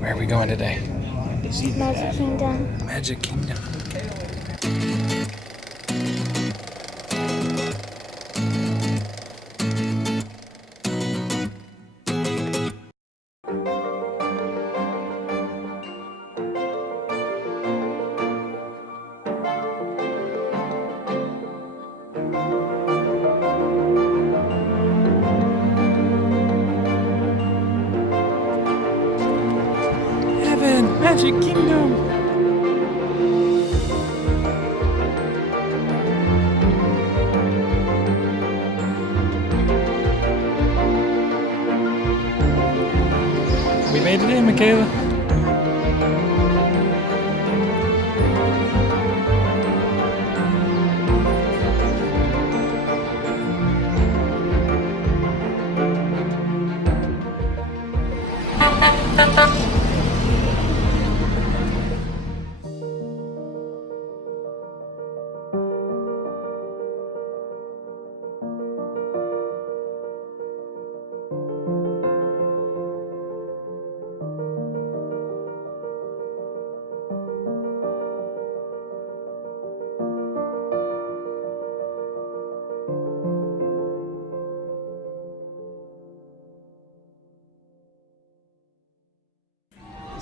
Where are we going today? Magic Kingdom. Magic Kingdom. Magic Kingdom! We made it in, Michaela.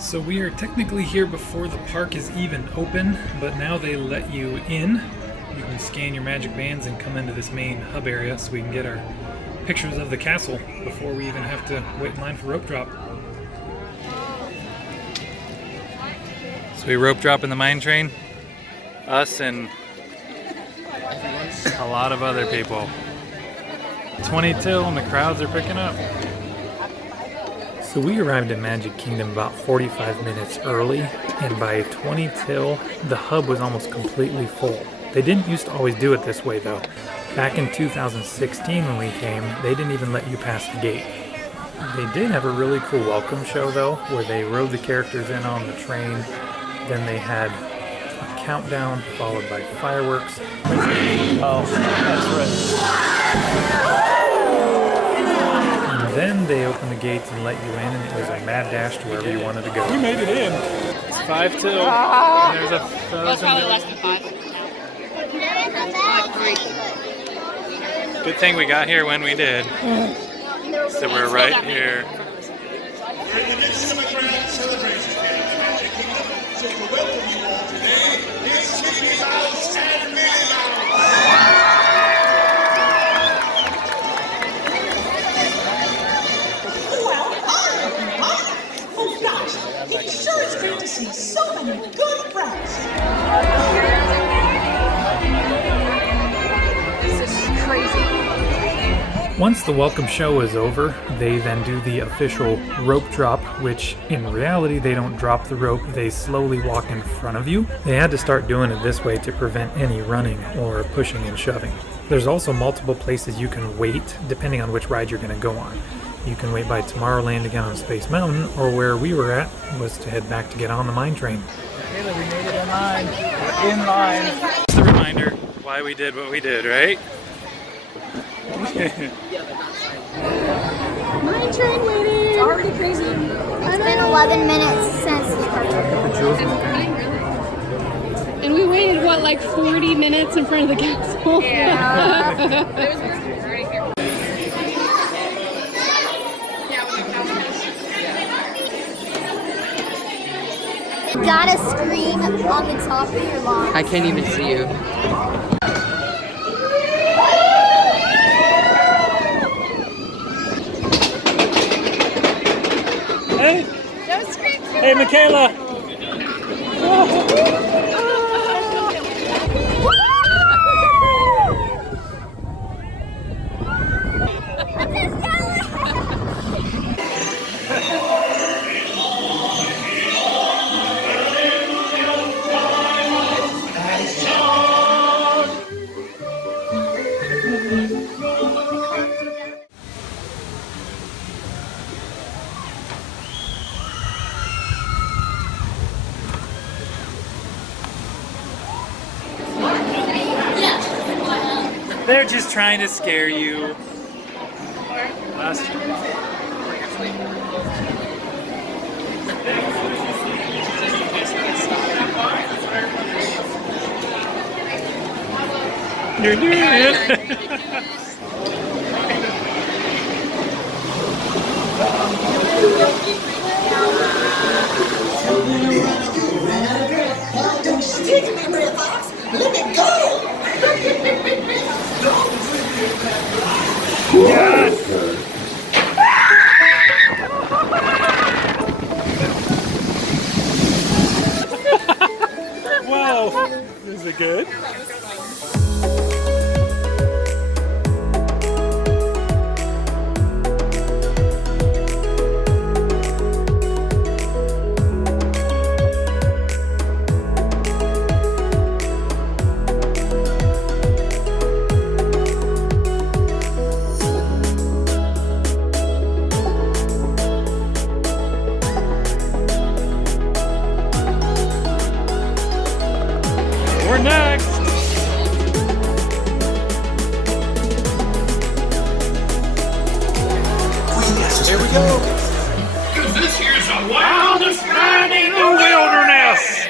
So we are technically here before the park is even open, but now they let you in. You can scan your magic bands and come into this main hub area so we can get our pictures of the castle before we even have to wait in line for rope drop. So we rope drop in the mine train. Us and a lot of other people. 20 till and the crowds are picking up. So we arrived at Magic Kingdom about 45 minutes early, and by 20 till, the hub was almost completely full. They didn't used to always do it this way though. Back in 2016 when we came, they didn't even let you pass the gate. They did have a really cool welcome show though, where they rode the characters in on the train. Then they had a countdown followed by fireworks. Oh, that's right. Then they opened the gates and let you in, and it was a mad dash to wherever you wanted to go. We made it in. It's 5 till. And there's a Well, it's probably less than 5. Good thing we got here when we did. So we're right here. We're in the midst of a grand celebration here at the Magic Kingdom. So to welcome you all today, it's Mickey Mouse and Minnie Mouse. Oh gosh, it sure is great to see so many good friends. This is crazy. Once the welcome show is over, they then do the official rope drop, which in reality they don't drop the rope, they slowly walk in front of you. They had to start doing it this way to prevent any running or pushing and shoving. There's also multiple places you can wait depending on which ride you're going to go on. You can wait by Tomorrowland to get on Space Mountain, or where we were at was to head back to get on the mine train. Taylor, we made it in line. We're in line. Just a reminder why we did what we did, right? Mine train waiting. It's already crazy. It's been 11 minutes since the park. And we waited, what, like 40 minutes in front of the castle? Yeah. There was more right here. You gotta scream on the top of your lungs. I can't even see you. Hey! Don't scream. Hey, Michaela! They're just trying to scare you. Last You're doing it. Take me, Red Fox. Let me go. Whoa. Is it good? We're next. Here we go. Cause this here's the wildest ride in the Wilderness.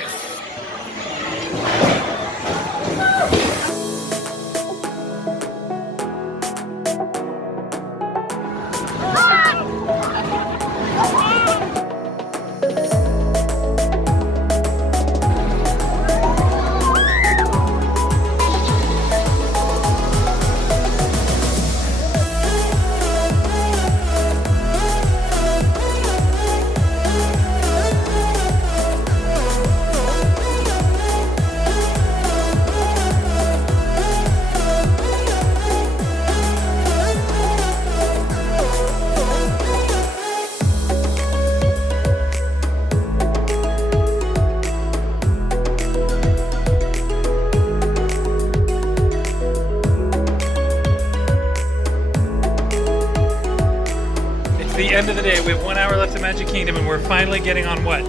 The end of the day. We have 1 hour left of Magic Kingdom and we're finally getting on what?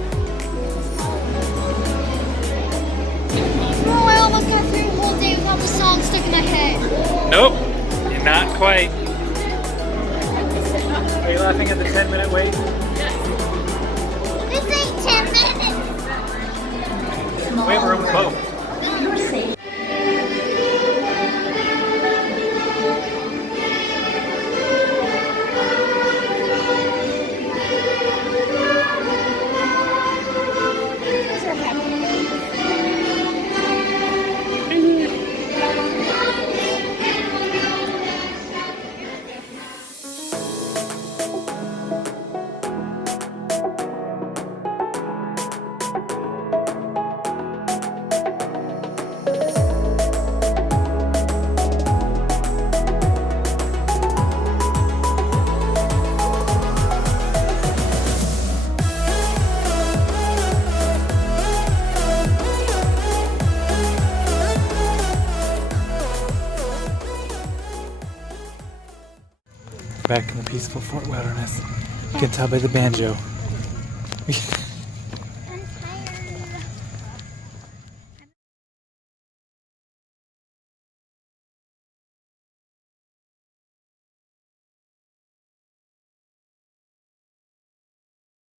Oh, I almost got through the whole day without the song stuck in my head. Nope, not quite. Are you laughing at the 10-minute wait? This ain't 10 minutes. We have our own boat. You're safe. Back in the peaceful Fort Wilderness. You can tell by the banjo.